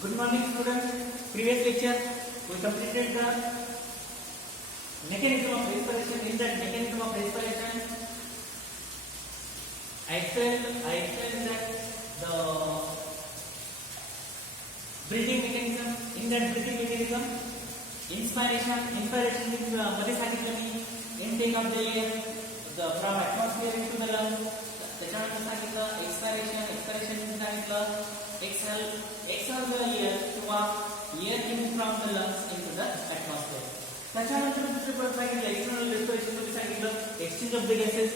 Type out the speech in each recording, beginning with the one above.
Good morning, students. Previous lecture we completed the mechanism of respiration. In that mechanism of respiration, I explained that the breathing mechanism. In that breathing mechanism, inspiration मध्ये सांगितलं मी intake of the air from atmosphere into the lungs. त्याच्यानंतर सांगितलं expiration सांगितलं exhale the air किंवा air in from the lungs into the atmosphere. त्याच्यानंतर दुसरे पद सांगितलं external respiration मध्ये सांगितलं exchange of the gases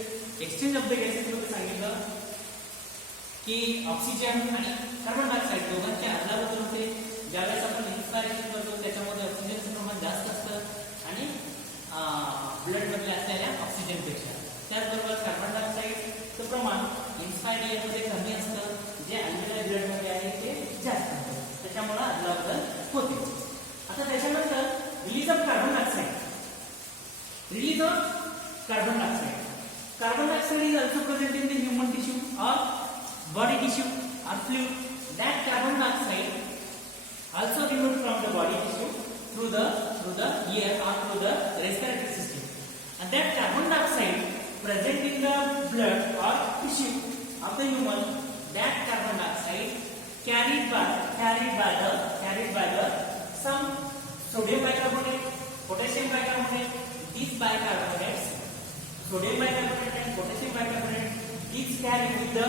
मध्ये सांगितलं की ऑक्सिजन आणि कार्बन डायऑक्साइड दोघांची अदलाबदल होते. ज्यावेळेस आपण इन्स्पायरेशन करतो त्याच्यामध्ये ऑक्सिजनचं प्रमाण जास्त असतं आणि ब्लड मध्ये असलेल्या ऑक्सिजन पेक्षा. त्याचबरोबर कार्बन डायऑक्साइडचं प्रमाण इन्स्पायर्ड एअर मध्ये कमी असतं, जे अल्व्हेओलार ब्लड मध्ये आहे ते जास्त असतं. त्याच्यामुळे अदलाबदल होते. आता त्याच्यानंतर release of carbon dioxide. Carbon dioxide is also present in the human tissue or body tissue or fluid. That carbon dioxide also removed from the body tissue through the air or through the respiratory system. And that carbon dioxide present in the blood or tissue of the human, that carbon dioxide carried by the some sodium bicarbonate, potassium bicarbonate. These bicarbonates, sodium bicarbonate and potassium bicarbonate, these carry with the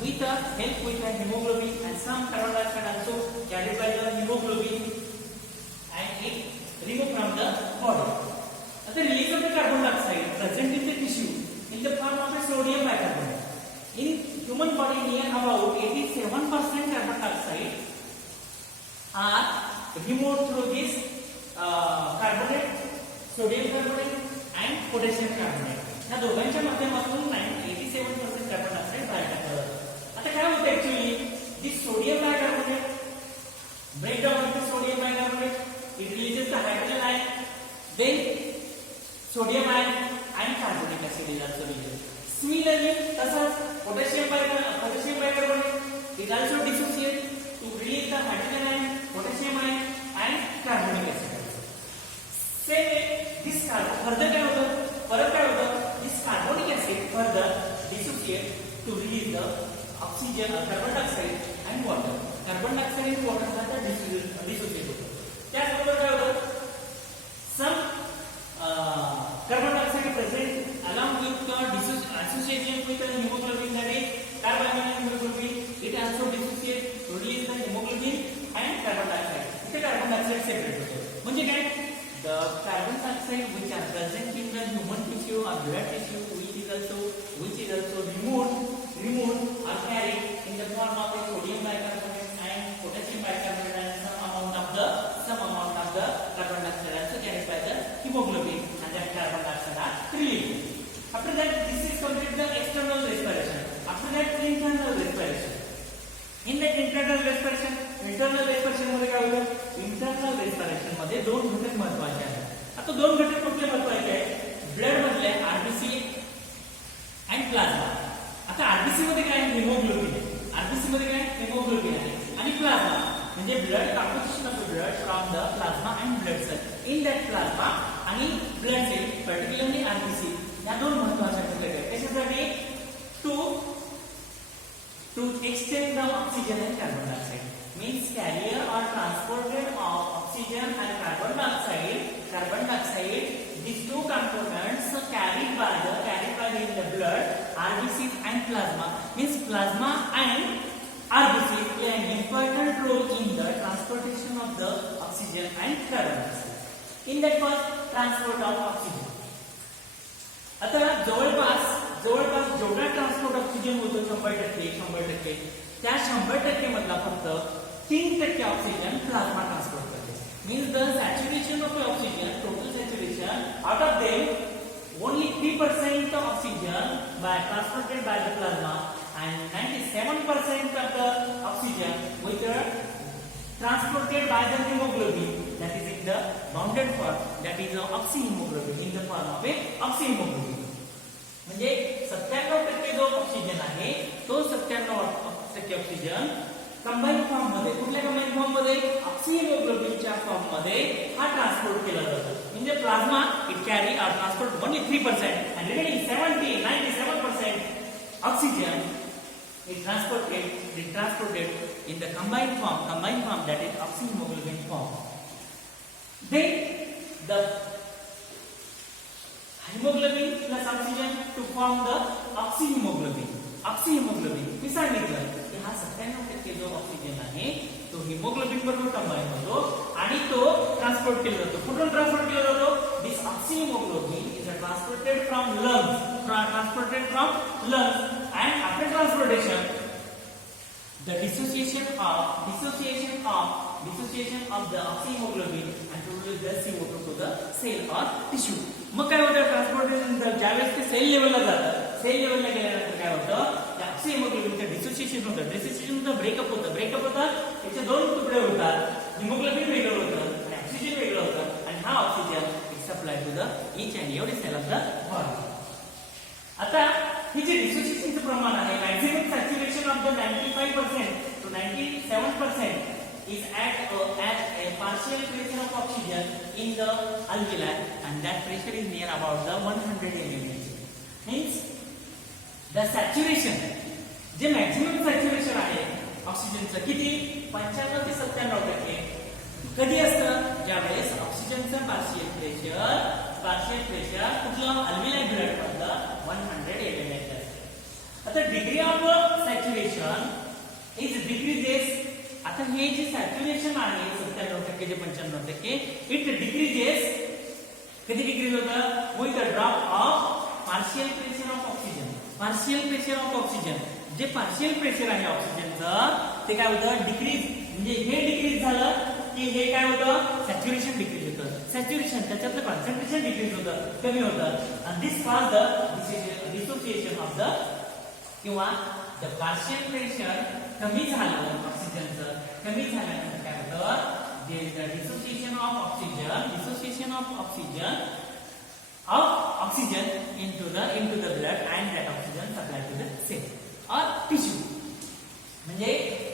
help with the hemoglobin, and some carbon dioxide also carried by the hemoglobin and it removed from the body. The release of the carbon dioxide present in the tissue in the form of a sodium bicarbonate. In human body, near about 87% carbon dioxide are removed through this carbonate, sodium carbonate and potassium carbonate. या दोघांच्या माध्यमातून 87% carbon dioxide बाहेर टाकलं जातं. आता काय होतं actually this sodium bicarbonate breakdown of the sodium bicarbonate it releases the hydrogen ion, then sodium ion आणि carbonic acid is also release. Similarly तसंच potassium bicarbonate is also dissociate to release the hydrogen ion, potassium ion and carbonic acid. Same this carbon further काय होतं, परत काय होतं, this carbonic acid further dissociate to release the oxygen, carbon dioxide and water. Carbon dioxide आणि water मध्ये dissociate होतं. त्याचबरोबर काय होतं, some carbon dioxide present along with association with the hemoglobin, that is carbon and hemoglobin, it also dissociate to release the hemoglobin and carbon dioxide. इथे carbon dioxide separate होतं. म्हणजे काय, the carbon dioxide which are present in the human tissue or blood tissue which is also removed or carried in the form of a sodium bicarbonate and potassium bicarbonate, and some amount of the carbon dioxide also carried by the hemoglobin, and that carbon dioxide are released. After that, this is complete the external respiration. After that, internal respiration. In the internal respiration मध्ये काय होतं, internal respiration मध्ये दोन घटक महत्त्वाचे आहेत. आता दोन घटक कुठले महत्त्वाचे आहेत, ब्लड मधले आरबीसी आणि प्लाझ्मा. आता आरबीसी मध्ये काय, हिमोग्लोबिन आहे आणि प्लाझ्मा म्हणजे blood composition of blood from the plasma and blood cell. In that plasma आणि ब्लड सेल पर्टिक्युलरली आरबीसी या दोन महत्त्वाच्या घटक आहेत. त्याच्यासाठी to extend the oxygen and carbon dioxide, means carrier or transporter of oxygen and carbon dioxide, these two components carried by in the blood, RBCs and plasma, means plasma and RBC play an important role in the transportation of the oxygen and carbon dioxide. In that first transport of oxygen, आता जवळपास जेवढा transport oxygen होतो 100%, त्या 100% मधला फक्त 3% oxygen plasma transport करते. Means the saturation of oxygen, total saturation, out of them only 3% oxygen transported by the plasma and 97% of the oxygen with transported by the hemoglobin, that is in the bounded form, that is oxyhemoglobin, in the form of a oxyhemoglobin. म्हणजे 97% जो oxygen आहे तो 97% oxygen combine form मध्ये, कुठल्या combine form मध्ये, ऑक्सिहेमोग्लोबिनच्या form मध्ये हा transport केला जातो. म्हणजे प्लाझ्मा इट कॅरी और transport only 3% and remaining 97% oxygen is transported in the combined form that is oxyhemoglobin form. Then the hemoglobin plus oxygen to form the oxyhemoglobin. मी सांगितलं की हा 97% जो ऑक्सिजन आहे तो हिमोग्लोबिन बरोबर कंबाईन होतो आणि तो ट्रान्सपोर्ट केला जातो. कुठून ट्रान्सपोर्ट केला जातो? This oxyhaemoglobin is transported from lungs and after transportation the dissociation of the oxyhemoglobin and produce the CO2 to the cell or tissue. मग काय होतं ट्रान्सपोर्टेशन ज्यावेळेस ते सेल लेवलला जातं, सेल लेवलला गेल्यानंतर काय होतं, त्या ऑक्सिहेमोग्लोबिनचं डिसोसिएशन होतं, ब्रेकअप होतं, त्याचे दोन तुकडे होतात, हिमोग्लोबिन वेगळं होतं आणि ऑक्सिजन वेगळं होतं आणि हा oxygen is supply to the each and every cell of the body. आता हे जे डिसोसिएशनचं प्रमाण आहे, maximum saturation of the 95% to 97% is at a partial pressure of oxygen in the alveoli and that pressure is near about the 100 mmHg. Hence the saturation, J maximum saturation आहे ऑक्सिजनचं किती, 95 ते 97%. कधी असतं, ज्यावेळेस ऑक्सिजनचं पार्शियल प्रेशर कुठलं अल्व्हेओलाय blood मधलं 100 mmHg असतं. आता degree of saturation is decreases. आता हे जे सॅच्युरेशन आहे 97% ते 95%, इट डिक्रीजेस. कधी डिक्रीज होतं, with a drop of partial pressure of oxygen. J partial pressure आहे ऑक्सिजनचं ते काय होतं, डिक्रीज. म्हणजे हे डिक्रीज झालं की हे काय होतं, सॅच्युरेशन डिक्रीज होतं. सॅच्युरेशन त्याच्यातलं कॉन्सन्ट्रेशन डिक्रीज होतं, कमी होतं. आणि this cause the dissociation of the किंवा द पार्शियल प्रेशर कमी झालं ऑक्सिजनचं, कमी झाल्यानंतर काय होतं, there is the dissociation of oxygen into the blood and that oxygen supplied to the cell or tissue. म्हणजे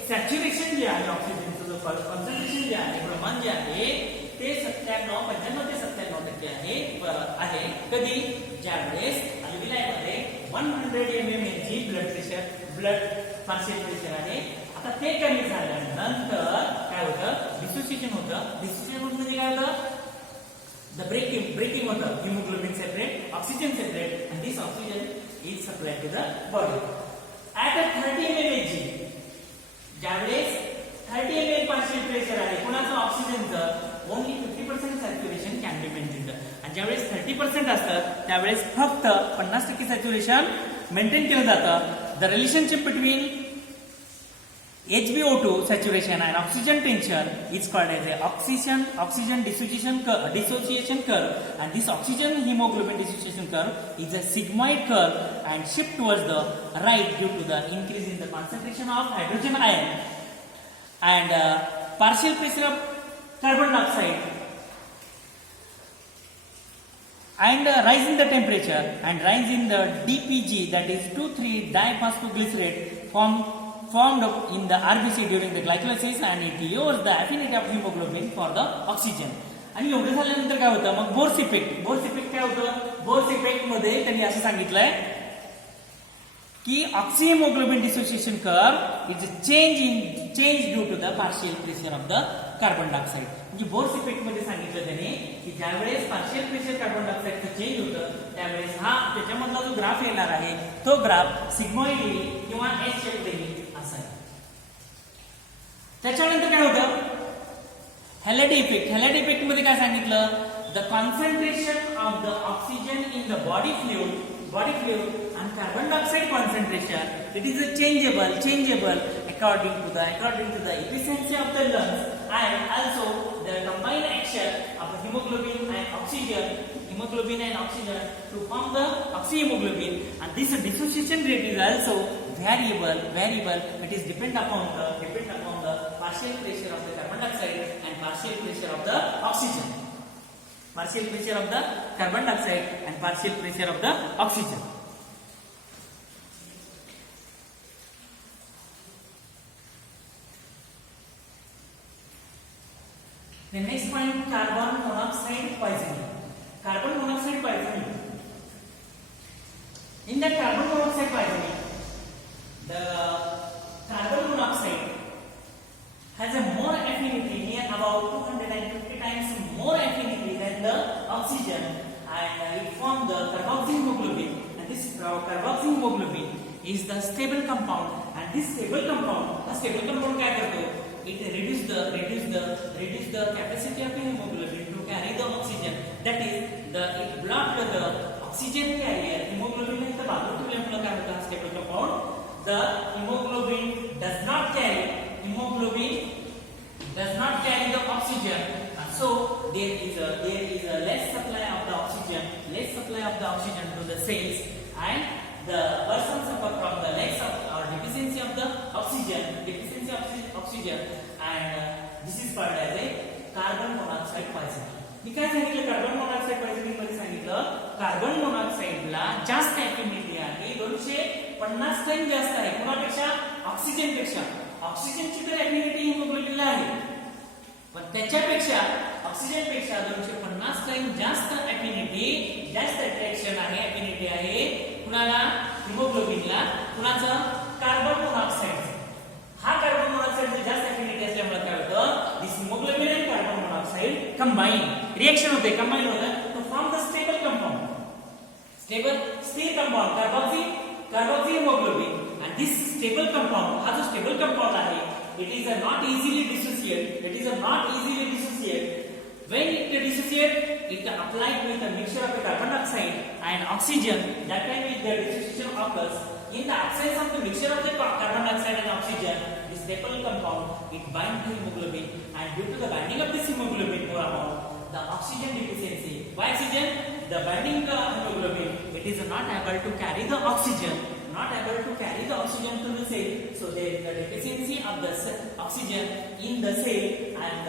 सॅच्युरेशन जे आहे ऑक्सिजनचं जो कॉन्सन्ट्रेशन जे आहे, प्रमाण जे आहे ते 95 ते 97% आहे. कधी, ज्यावेळेस अल्व्हेओलायमध्ये 100 mmHg ब्लड पार्शियल प्रेशर आहे. आता ते कमी झाल्यानंतर काय होतं, डिसोसिएशन होतं. डिसोसिएशन म्हणजे काय होतं, द ब्रेकिंग होतं, haemoglobin separate, oxygen separate and this oxygen is supplied to the body at a 30 mmHg. ज्यावेळेस 30 mm पार्शियल प्रेशर आहे कुणाचं, ऑक्सिजनचं, only 50% saturation can be maintained. आणि ज्यावेळेस 30% असतं त्यावेळेस फक्त 50% सॅच्युरेशन मेंटेन केलं जातं. The relationship between HbO2 saturation and oxygen tension is called as a oxygen dissociation curve, and this oxygen hemoglobin dissociation curve is a sigmoid curve and shift towards the right due to the increase in the concentration of hydrogen ion and partial pressure of carbon dioxide and rise in the temperature and rise in the DPG, that is 2,3-diphosphoglycerate formed in the RBC during the glycolysis and it lowers the affinity of hemoglobin for the oxygen. आणि एवढं झाल्यानंतर काय होतं, मग Bohr's effect काय होतं, bourse effect मध्ये त्यांनी असं सांगितलंय की oxyhaemoglobin dissociation curve is change due to the partial pressure of the carbon dioxide. म्हणजे बोर्स इफेक्ट मध्ये सांगितलं त्याने की ज्यावेळेस पार्शियल प्रेशर कार्बन डायऑक्साइडचं चेंज होतं त्यावेळेस हा त्याच्यामधला जो ग्राफ येणार आहे तो ग्राफ सिग्मॉइड येईल किंवा एस शेप येईल असा आहे. त्याच्यानंतर काय होतं, हॅलेडी इफेक्ट मध्ये काय सांगितलं, the concentration of the oxygen in the body fluid and carbon dioxide concentration, it is a changeable according to the efficiency of the lungs and also the combined action of the hemoglobin and oxygen to form the oxyhemoglobin, and this dissociation rate is also variable. It is depend upon the partial pressure of the carbon dioxide and partial pressure of the oxygen. Partial pressure of the carbon dioxide and partial pressure of the oxygen. The next point, carbon monoxide poisoning. Carbon monoxide poisoning. In the carbon monoxide poisoning, the carbon monoxide has a more affinity, near about 250 times more affinity than the oxygen, and it forms the carboxyhemoglobin. And this carboxyhemoglobin is the stable compound. And this stable compound, क्या करता है? It reduce the capacity of the hemoglobin to carry the oxygen. That is, it block the oxygen carrier. Hemoglobin is the stable compound. The hemoglobin does not carry the oxygen, and so there is a less supply of the oxygen to the cells, and the person suffer from the less or deficiency of the oxygen, and this is called as a carbon monoxide poisoning. मी काय सांगितलं carbon monoxide poisoning मध्ये सांगितलं carbon मोनॉक्साइडला जास्त ऍफिनिटी आहे 250 time जास्त आहे कोणापेक्षा ऑक्सिजनपेक्षा ऑक्सिजनची तर ऍफिनिटी हिमोग्लोबिनला आहे पण त्याच्यापेक्षा ऑक्सिजनपेक्षा 250 टाइम जास्त ऍफिनिटी जास्त अट्रॅक्शन आहे ऍफिनिटी आहे कुणाला हिमोग्लोबिनला कुणाचं कार्बन मोनॉक्साइड हा कार्बन मोनॉक्साइड जास्त ऍफिनिटी असल्यामुळे काय होतं दिस हिमोग्लोबिन आणि कार्बन मोनॉक्साइड कंबाइन रिएक्शन होते कंबाइन होतं तो फॉर्म द स्टेबल कंपाउंड स्थिर compound carboxy haemoglobin and this stable compound हा जो स्टेबल कंपाउंड आहे it is not easily dissociate when it dissociate it applied with a mixture of carbon dioxide and oxygen that time with the dissociation occurs in the absence of the mixture of the carbon dioxide and oxygen this stable compound it bind to hemoglobin and due to the binding of this hemoglobin more amount the oxygen deficiency why oxygen the binding hemoglobin it is not able to carry the oxygen to the cell so there is a deficiency of the oxygen in the cell and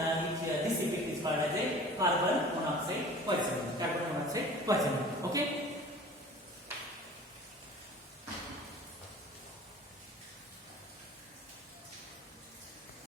this effect is called as a carbon monoxide poisoning okay